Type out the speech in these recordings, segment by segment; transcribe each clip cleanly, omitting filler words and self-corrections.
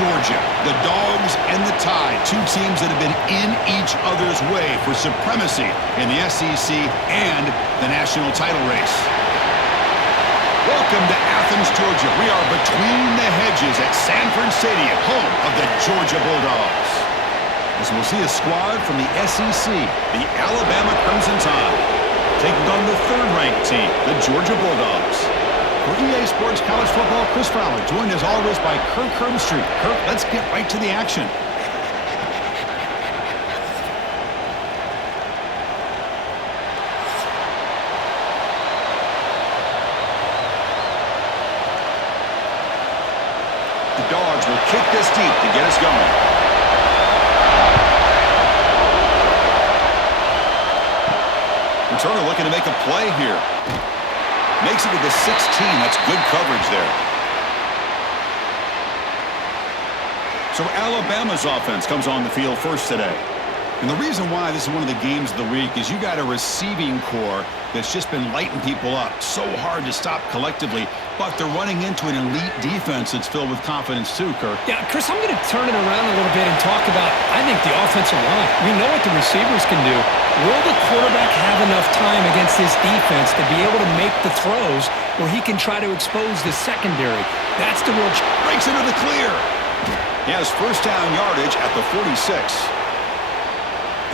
Georgia, the Dogs and the Tide, two teams that have been in each other's way for supremacy in the SEC and the national title race. Welcome to Athens, Georgia. We are between the hedges at Sanford Stadium, home of the Georgia Bulldogs. As we'll see a squad from the SEC, the Alabama Crimson Tide, taking on the third-ranked team, the Georgia Bulldogs. For EA Sports College Football, Chris Fowler, joined as always by Kirk Herbstreit. Kirk, let's get right to the action. The Dogs will kick this deep to get us going. Returner looking to make a play here. Makes it to the 16. That's good coverage there. So Alabama's offense comes on the field first today. And the reason why this is one of the games of the week is you got a receiving core that's just been lighting people up. So hard to stop collectively, but they're running into an elite defense that's filled with confidence too, Kirk. Yeah, Chris, I'm going to turn it around a little bit and talk about, I think, the offensive line. We know what the receivers can do. Will the quarterback have enough time against this defense to be able to make the throws where he can try to expose the secondary? That's the real challenge. Breaks into the clear. He has first down yardage at the 46.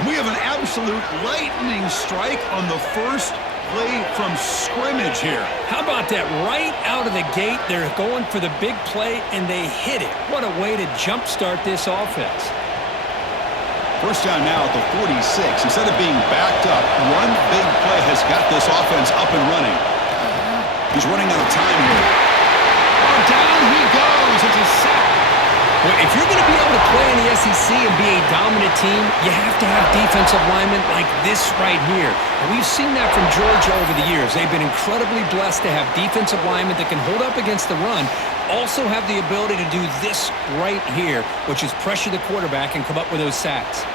We have an absolute lightning strike on the first play from scrimmage here. How about that? Right out of the gate, they're going for the big play, and they hit it. What a way to jumpstart this offense. First down now at the 46. Instead of being backed up, one big play has got this offense up and running. He's running out of time here. Oh, down he goes. It's a sack. Well, if you're going to be able to play in the SEC and be a dominant team, you have to have defensive linemen like this right here. And we've seen that from Georgia over the years. They've been incredibly blessed to have defensive linemen that can hold up against the run, also have the ability to do this right here, which is pressure the quarterback and come up with those sacks.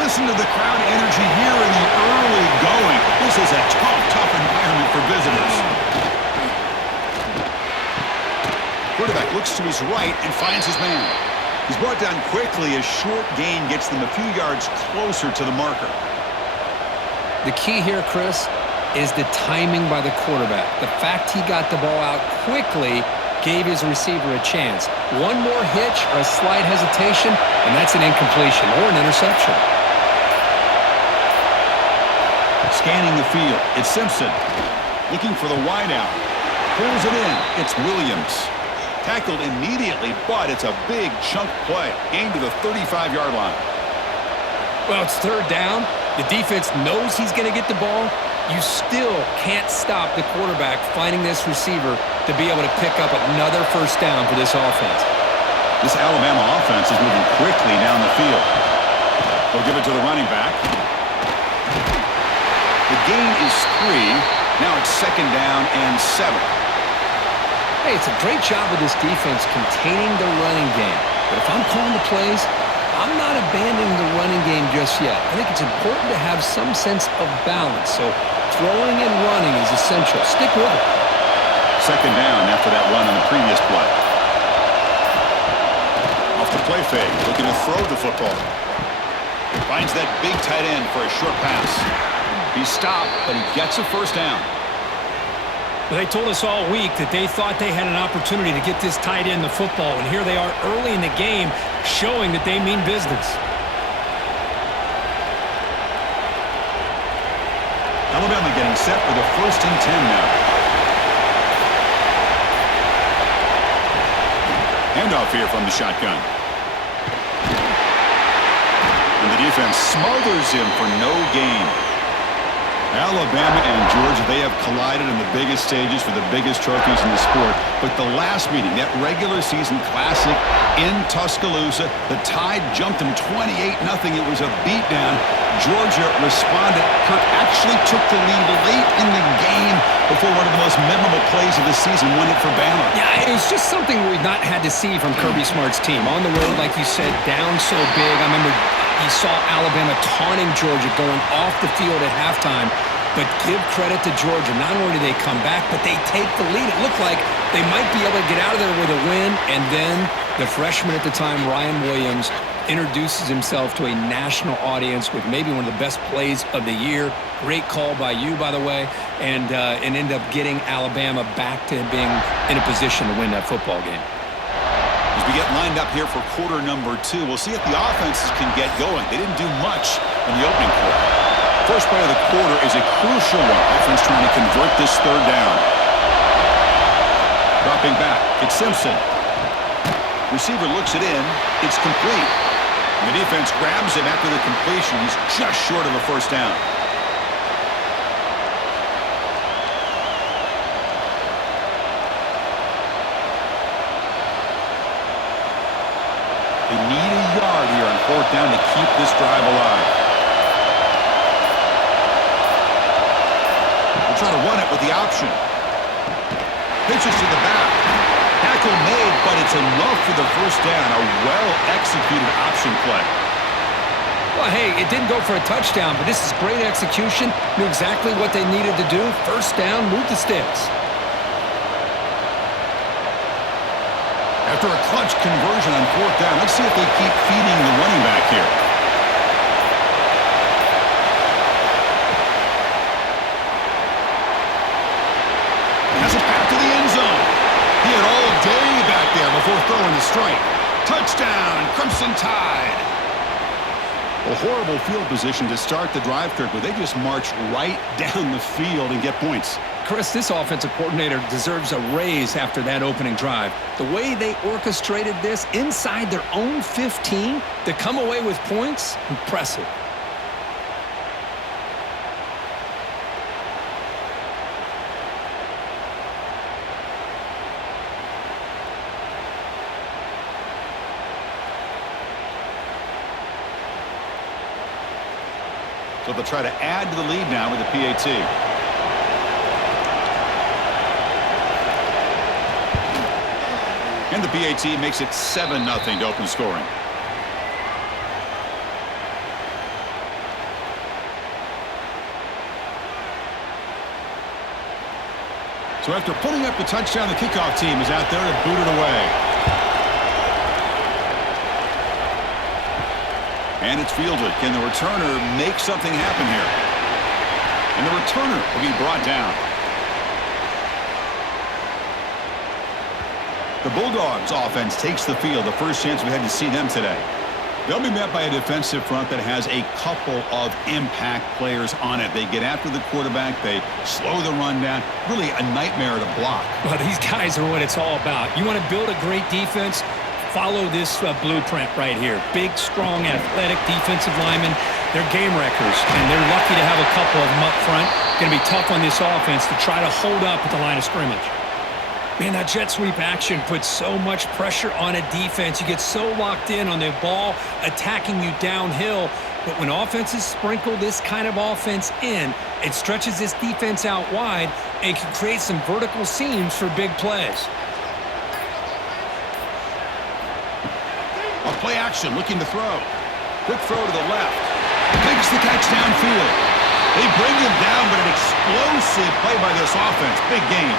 Listen to the crowd energy here in the early going. This is a tough environment for visitors. Quarterback looks to his right and finds his man. He's brought down quickly as short gain gets them a few yards closer to the marker. The key here, Chris, is the timing by the quarterback. The fact he got the ball out quickly gave his receiver a chance. One more hitch or a slight hesitation, and that's an incompletion or an interception. Scanning the field, it's Simpson. Looking for the wideout. Pulls it in. It's Williams. Tackled immediately, but it's a big chunk play. Aimed to the 35-yard line. Well, it's third down. The defense knows he's going to get the ball. You still can't stop the quarterback finding this receiver to be able to pick up another first down for this offense. This Alabama offense is moving quickly down the field. They'll give it to the running back. The gain is 3. Now it's second down and 7. Hey, it's a great job of this defense containing the running game. But if I'm calling the plays, I'm not abandoning the running game just yet. I think it's important to have some sense of balance. So throwing and running is essential. Stick with it. Second down after that run on the previous play. Off the play fake, looking to throw the football. Finds that big tight end for a short pass. He's stopped, but he gets a first down. They told us all week that they thought they had an opportunity to get this tight end the football, and here they are early in the game showing that they mean business. Alabama getting set for the 1st and 10 now. Handoff here from the shotgun. And the defense smothers him for no gain. Alabama and Georgia, they have collided in the biggest stages for the biggest trophies in the sport. But the last meeting, that regular season classic in Tuscaloosa, the Tide jumped them 28-0. It was a beatdown. Georgia responded. Kirk actually took the lead late in the game before one of the most memorable plays of the season won it for Bama. Yeah, it was just something we've not had to see from Kirby Smart's team. On the road, like you said, down so big. I remember you saw Alabama taunting Georgia going off the field at halftime. But give credit to Georgia. Not only do they come back, but they take the lead. It looked like they might be able to get out of there with a win. And then the freshman at the time, Ryan Williams, introduces himself to a national audience with maybe one of the best plays of the year. Great call by you, by the way, and end up getting Alabama back to being in a position to win that football game. As we get lined up here for quarter number 2, we'll see if the offenses can get going. They didn't do much in the opening quarter. First play of the quarter is a crucial one. Offense trying to convert this third down. Dropping back, it's Simpson. Receiver looks it in. It's complete. And the defense grabs him after the completion. He's just short of a first down. They need a yard here on fourth down to keep this drive alive. They'll try to run it with the option. Pitches to the back. Tackle made, but it's enough for the first down. A well-executed option play. Well, hey, it didn't go for a touchdown, but this is great execution. Knew exactly what they needed to do. First down, move the sticks. After a clutch conversion on fourth down, let's see if they keep feeding the running back here. Has it back to the end zone. He had all day back there before throwing the strike. Touchdown, Crimson Tide. A horrible field position to start the drive, Kirk, but they just march right down the field and get points. Chris, this offensive coordinator deserves a raise after that opening drive. The way they orchestrated this inside their own 15 to come away with points, impressive. So they'll try to add to the lead now with the PAT. And the PAT makes it 7-0 to open scoring. So after putting up the touchdown, the kickoff team is out there to boot it away. And it's fielded. Can the returner make something happen here? And the returner will be brought down. The Bulldogs offense takes the field. The first chance we had to see them today. They'll be met by a defensive front that has a couple of impact players on it. They get after the quarterback. They slow the run down. Really a nightmare to block. Well, these guys are what it's all about. You want to build a great defense? Follow this blueprint right here. Big, strong, athletic defensive linemen. They're game wreckers, and they're lucky to have a couple of them up front. Going to be tough on this offense to try to hold up at the line of scrimmage. Man, that jet sweep action puts so much pressure on a defense. You get so locked in on the ball attacking you downhill. But when offenses sprinkle this kind of offense in, it stretches this defense out wide and can create some vertical seams for big plays. A play action, looking to throw. Quick throw to the left. Makes the catch downfield. They bring him down, but an explosive play by this offense. Big game.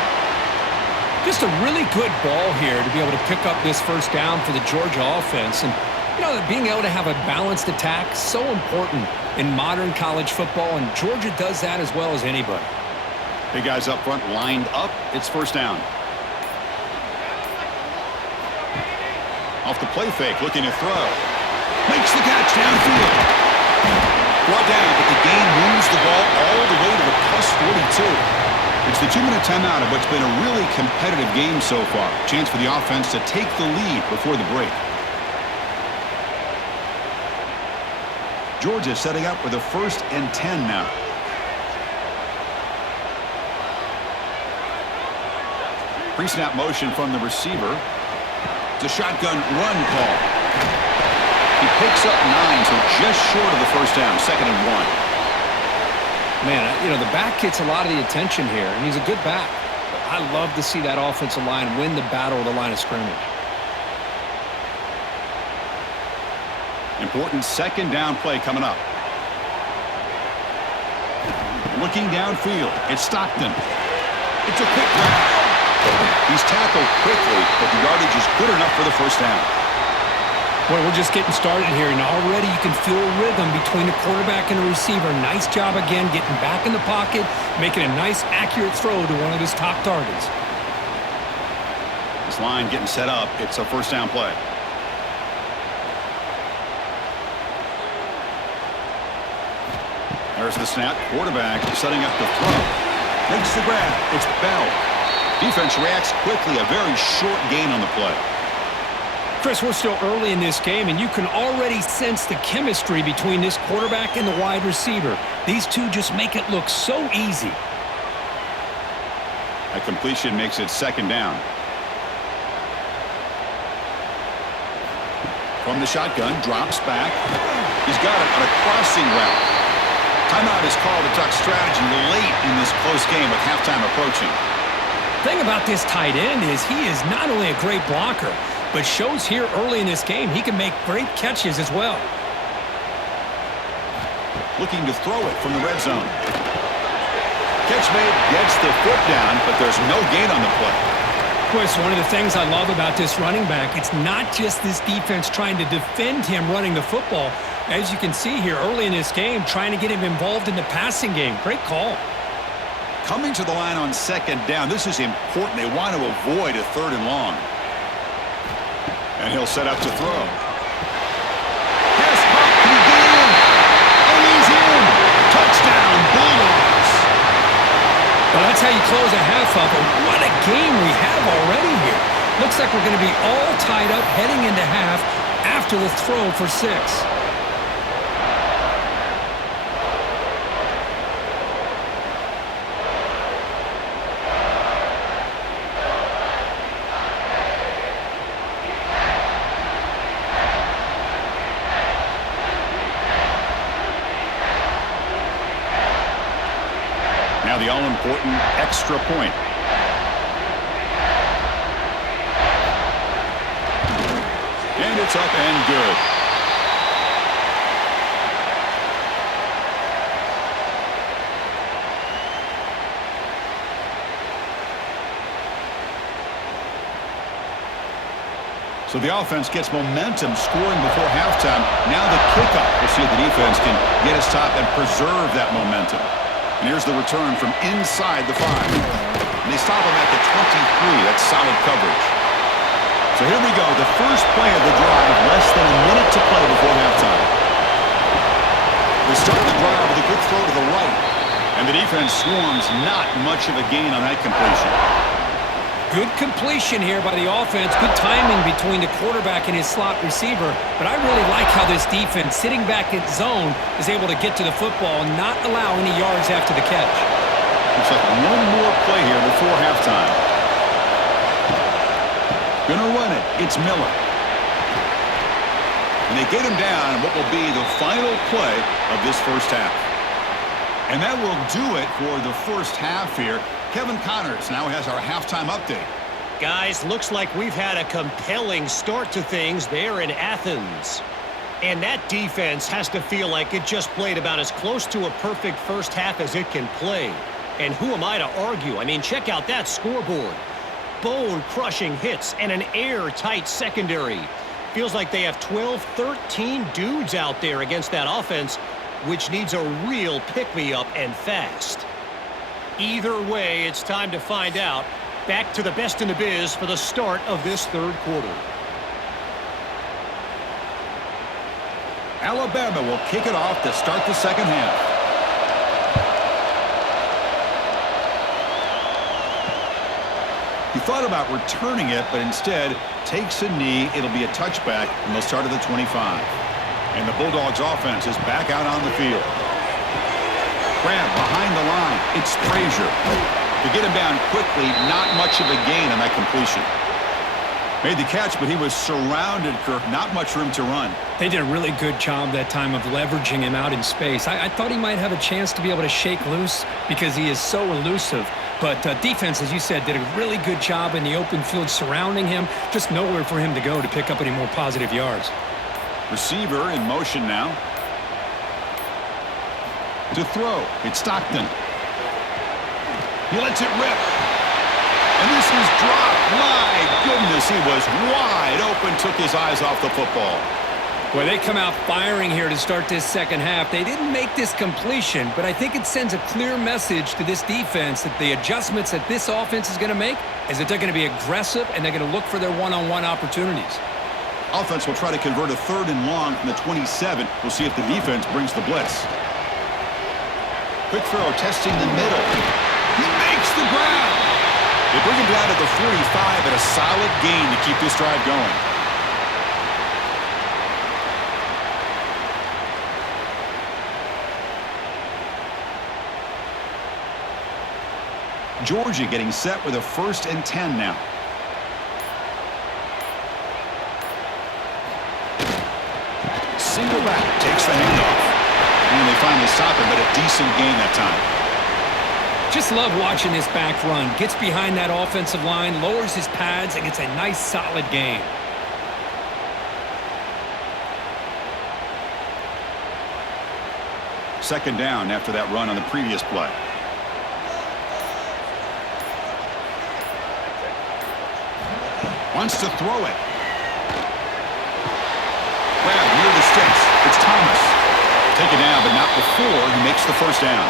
Just a really good ball here to be able to pick up this first down for the Georgia offense. And, you know, being able to have a balanced attack, so important in modern college football, and Georgia does that as well as anybody. Big guys up front lined up. It's first down. Off the play fake, looking to throw. Makes the catch downfield. Brought down, but the game moves the ball all the way to the plus 42. It's the 2-minute timeout of what's been a really competitive game so far. Chance for the offense to take the lead before the break. Georgia setting up with a 1st and 10 now. Pre-snap motion from the receiver. It's a shotgun run call. He picks up 9, so just short of the first down, 2nd and 1. Man, you know, the back gets a lot of the attention here, and he's a good back. I love to see that offensive line win the battle at the line of scrimmage. Important 2nd down play coming up. Looking downfield, it's Stockton. It's a quick grab. He's tackled quickly, but the yardage is good enough for the first down. Boy, we're just getting started here, and already you can feel a rhythm between the quarterback and the receiver. Nice job again getting back in the pocket, making a nice, accurate throw to one of his top targets. This line getting set up. It's a first down play. There's the snap. Quarterback setting up the throw. Makes the grab. It's Bell. Defense reacts quickly. A very short gain on the play. Chris, we're still early in this game, and you can already sense the chemistry between this quarterback and the wide receiver. These two just make it look so easy. A completion makes it second down. From the shotgun, drops back. He's got it on a crossing route. Timeout is called to talk strategy late in this close game with halftime approaching. The thing about this tight end is he is not only a great blocker, but shows here early in this game he can make great catches as well. Looking to throw it from the red zone. Catch made, gets the foot down, but there's no gain on the play. Chris, one of the things I love about this running back, it's not just this defense trying to defend him running the football. As you can see here early in this game, trying to get him involved in the passing game. Great call. Coming to the line on second down, this is important. They want to avoid a third and long. And he'll set up to throw. Pass caught. Can he get in? And he's in. Touchdown, Bulldogs. Well, that's how you close a half of it. What a game we have already here. Looks like we're going to be all tied up heading into half after the throw for 6. Now the all-important extra point. And it's up and good. So the offense gets momentum scoring before halftime. Now the kickoff. We'll see if the defense can get his top and preserve that momentum. And here's the return from inside the 5. And they stop him at the 23. That's solid coverage. So here we go. The first play of the drive. Less than a minute to play before halftime. They start the drive with a good throw to the right. And the defense swarms. Not much of a gain on that completion. Good completion here by the offense. Good timing between the quarterback and his slot receiver. But I really like how this defense, sitting back in zone, is able to get to the football and not allow any yards after the catch. Looks like one more play here before halftime. Gonna run it. It's Miller. And they get him down in what will be the final play of this first half. And that will do it for the first half here. Kevin Connors now has our halftime update. Guys, looks like we've had a compelling start to things there in Athens. And that defense has to feel like it just played about as close to a perfect first half as it can play. And who am I to argue? I mean, check out that scoreboard. Bone-crushing hits and an airtight secondary. Feels like they have 12, 13 dudes out there against that offense, which needs a real pick-me-up and fast. Either way, it's time to find out. Back to the best in the biz for the start of this third quarter. Alabama will kick it off to start the second half. He thought about returning it, but instead takes a knee. It'll be a touchback, and they'll start at the 25. And the Bulldogs offense is back out on the field. Grab behind the line. It's Frazier. To get him down quickly, not much of a gain on that completion. Made the catch, but he was surrounded, Kirk. Not much room to run. They did a really good job that time of leveraging him out in space. I thought he might have a chance to be able to shake loose because he is so elusive. But defense, as you said, did a really good job in the open field surrounding him. Just nowhere for him to go to pick up any more positive yards. Receiver in motion now. To throw. It's Stockton. He lets it rip. And this is dropped. My goodness, he was wide open, took his eyes off the football. Well, they come out firing here to start this second half. They didn't make this completion, but I think it sends a clear message to this defense that the adjustments that this offense is going to make is that they're going to be aggressive and they're going to look for their one-on-one opportunities. Offense will try to convert a 3rd and long from the 27. We'll see if the defense brings the blitz. Quick throw, testing the middle. He makes the grab. They bring him down to the 45 at a solid gain to keep this drive going. Georgia getting set with a 1st and 10 now. Single back, takes the handoff. And they finally stop him, but a decent gain that time. Just love watching this back run. Gets behind that offensive line, lowers his pads, and gets a nice solid gain. Second down after that run on the previous play. Wants to throw it. Grab near the sticks. It's Thomas. Taken down, but not before he makes the 1st down.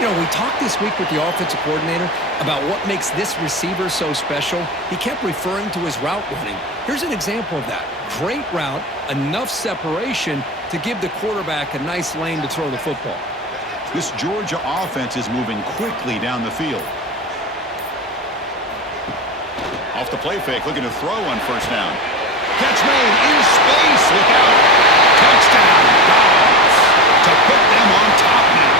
You know, we talked this week with the offensive coordinator about what makes this receiver so special. He kept referring to his route running. Here's an example of that. Great route, enough separation to give the quarterback a nice lane to throw the football. This Georgia offense is moving quickly down the field. Off the play fake, looking to throw on 1st down. Catch made in space. Look out. Touchdown, Dawgs, to put them on top now.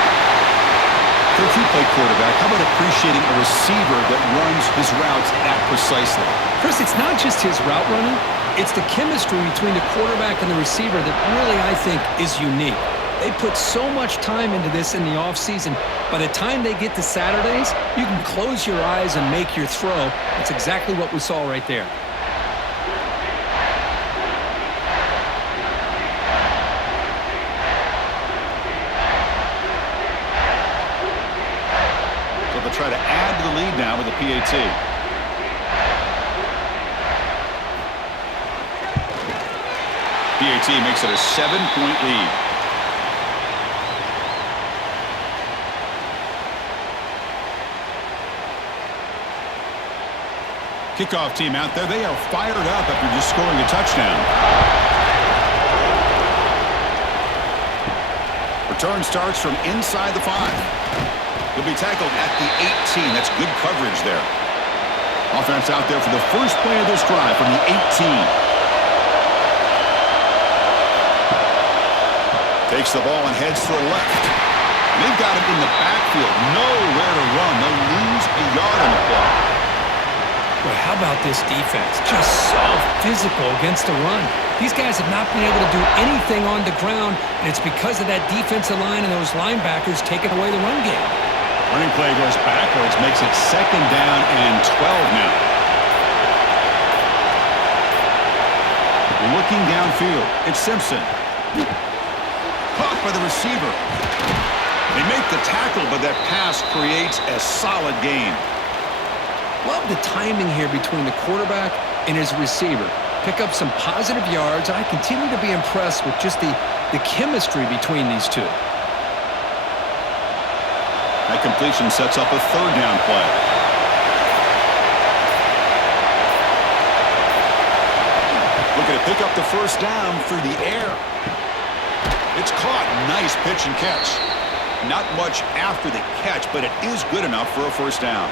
Coach, you play quarterback. How about appreciating a receiver that runs his routes that precisely? Chris, it's not just his route running. It's the chemistry between the quarterback and the receiver that really, I think, is unique. They put so much time into this in the offseason. By the time they get to Saturdays, you can close your eyes and make your throw. That's exactly what we saw right there. So they'll try to add to the lead now with a PAT. PAT makes it a 7-point lead. Kickoff team out there. They are fired up after just scoring a touchdown. Return starts from inside the 5. He'll be tackled at the 18. That's good coverage there. Offense out there for the first play of this drive from the 18. Takes the ball and heads to the left. They've got him in the backfield. Nowhere to run. They'll lose a yard on the play. Boy, how about this defense? Just so physical against the run. These guys have not been able to do anything on the ground, and it's because of that defensive line and those linebackers taking away the run game. Running play goes backwards, makes it 2nd down and 12 now. Looking downfield, it's Simpson. Caught by the receiver. They make the tackle, but that pass creates a solid gain. Love the timing here between the quarterback and his receiver. Pick up some positive yards, and I continue to be impressed with just the chemistry between these two. That completion sets up a 3rd down play. Looking to pick up the 1st down through the air. It's caught. Nice pitch and catch. Not much after the catch, but it is good enough for a 1st down.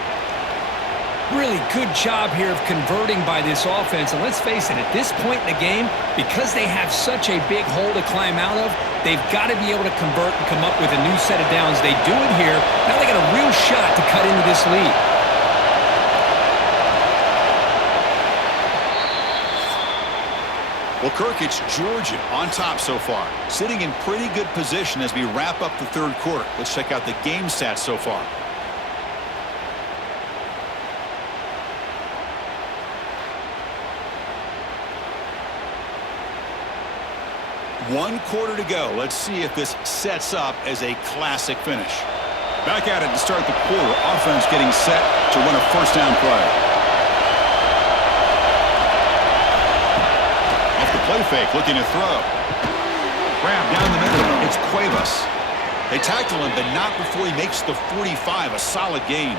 Really good job here of converting by this offense. And let's face it, at this point in the game, because they have such a big hole to climb out of, they've got to be able to convert and come up with a new set of downs. They do it here. Now they got a real shot to cut into this lead. Well, Kirk, it's Georgia on top so far, sitting in pretty good position as we wrap up the 3rd quarter. Let's check out the game stats so far. One quarter to go. Let's see if this sets up as a classic finish. Back at it to start the quarter. Offense getting set to run a first down play. Off the play fake, looking to throw. Grab down the middle. It's Cuevas. They tackle him, but not before he makes the 45. A solid gain.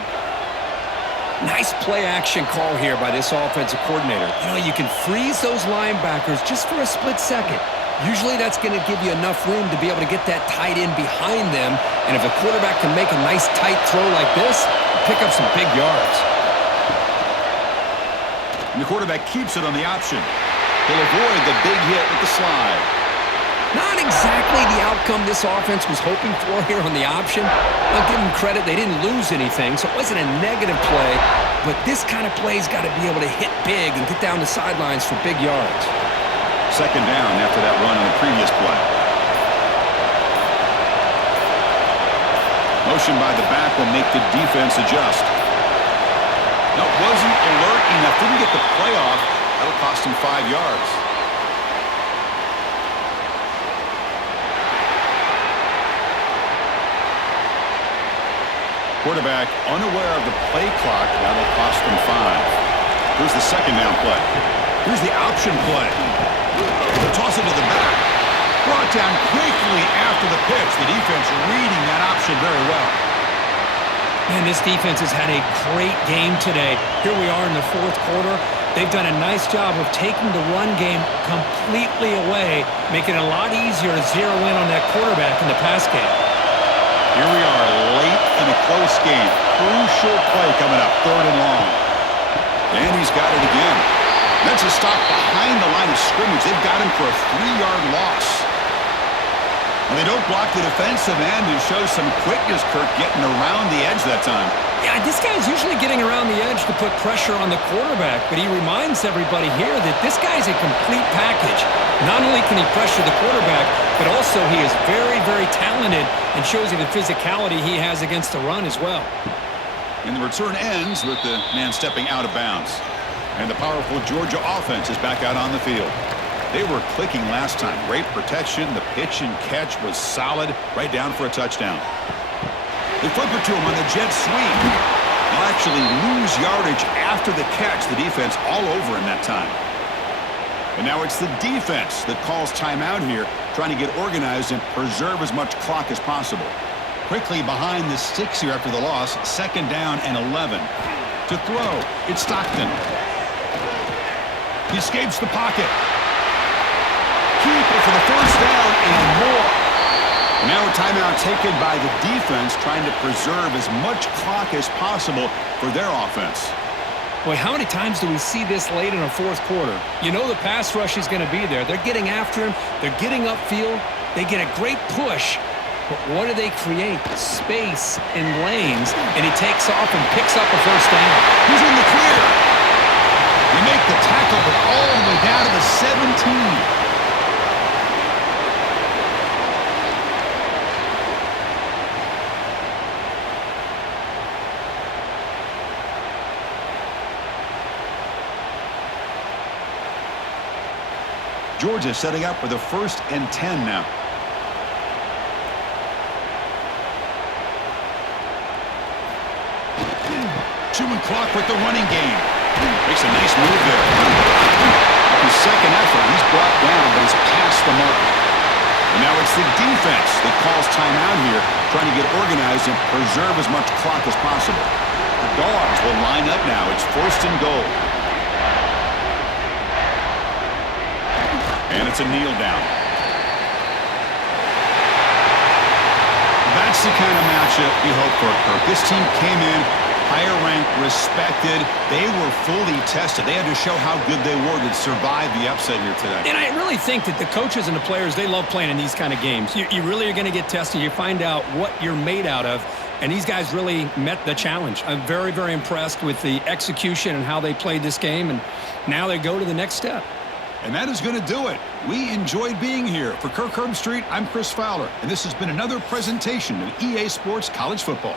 Nice play action call here by this offensive coordinator. You know, you can freeze those linebackers just for a split second. Usually that's going to give you enough room to be able to get that tight end behind them. And if a quarterback can make a nice tight throw like this, pick up some big yards. And the quarterback keeps it on the option. He'll avoid the big hit with the slide. Not exactly the outcome this offense was hoping for here on the option. I'll give them credit, they didn't lose anything, so it wasn't a negative play. But this kind of play's got to be able to hit big and get down the sidelines for big yards. Second down after that run on the previous play. Motion by the back will make the defense adjust. No, wasn't alert enough. Didn't get the play off. That'll cost him 5 yards. Quarterback unaware of the play clock. That'll cost them 5. Here's the second down play. Here's the option play. They'll toss it to the back. Brought down quickly after the pitch. The defense reading that option very well. Man, this defense has had a great game today. Here we are in the fourth quarter. They've done a nice job of taking the run game completely away, making it a lot easier to zero in on that quarterback in the pass game. Here we are late in a close game. Crucial play coming up, 3rd and long. And he's got it again. That's a stop behind the line of scrimmage. They've got him for a 3-yard loss. And they don't block the defensive end and show some quickness, Kirk, getting around the edge that time. Yeah, this guy's usually getting around the edge to put pressure on the quarterback, but he reminds everybody here that this guy's a complete package. Not only can he pressure the quarterback, but also he is very, very talented and shows you the physicality he has against the run as well. And the return ends with the man stepping out of bounds. And the powerful Georgia offense is back out on the field. They were clicking last time. Great protection. The pitch and catch was solid. Right down for a touchdown. They flip it to him on the jet sweep. They'll actually lose yardage after the catch. The defense all over him that time. And now it's the defense that calls timeout here, trying to get organized and preserve as much clock as possible. Quickly behind the sticks here after the loss. 2nd down and 11. To throw, it's Stockton. He escapes the pocket. Keeper for the first down and more. Now a timeout taken by the defense, trying to preserve as much clock as possible for their offense. Boy, how many times do we see this late in a fourth quarter? You know the pass rush is going to be there. They're getting after him. They're getting upfield. They get a great push. But what do they create? Space in lanes. And he takes off and picks up a first down. He's in the clear. They make the tackle, but all the way down to the 17. Georgia setting up for the 1st and 10 now. Chewing clock with the running game. Makes a nice move there. His second effort, he's brought down, but he's past the mark. And now it's the defense that calls timeout here, trying to get organized and preserve as much clock as possible. The Dawgs will line up now. It's 1st and goal. And it's a kneel down. That's the kind of matchup you hope for, Kirk. This team came in higher ranked, respected. They were fully tested. They had to show how good they were to survive the upset here today. And I really think that the coaches and the players, they love playing in these kind of games. You really are going to get tested. You find out what you're made out of. And these guys really met the challenge. I'm very, very impressed with the execution and how they played this game. And now they go to the next step. And that is going to do it. We enjoyed being here. For Kirk Herbstreit, I'm Chris Fowler, and this has been another presentation of EA Sports College Football.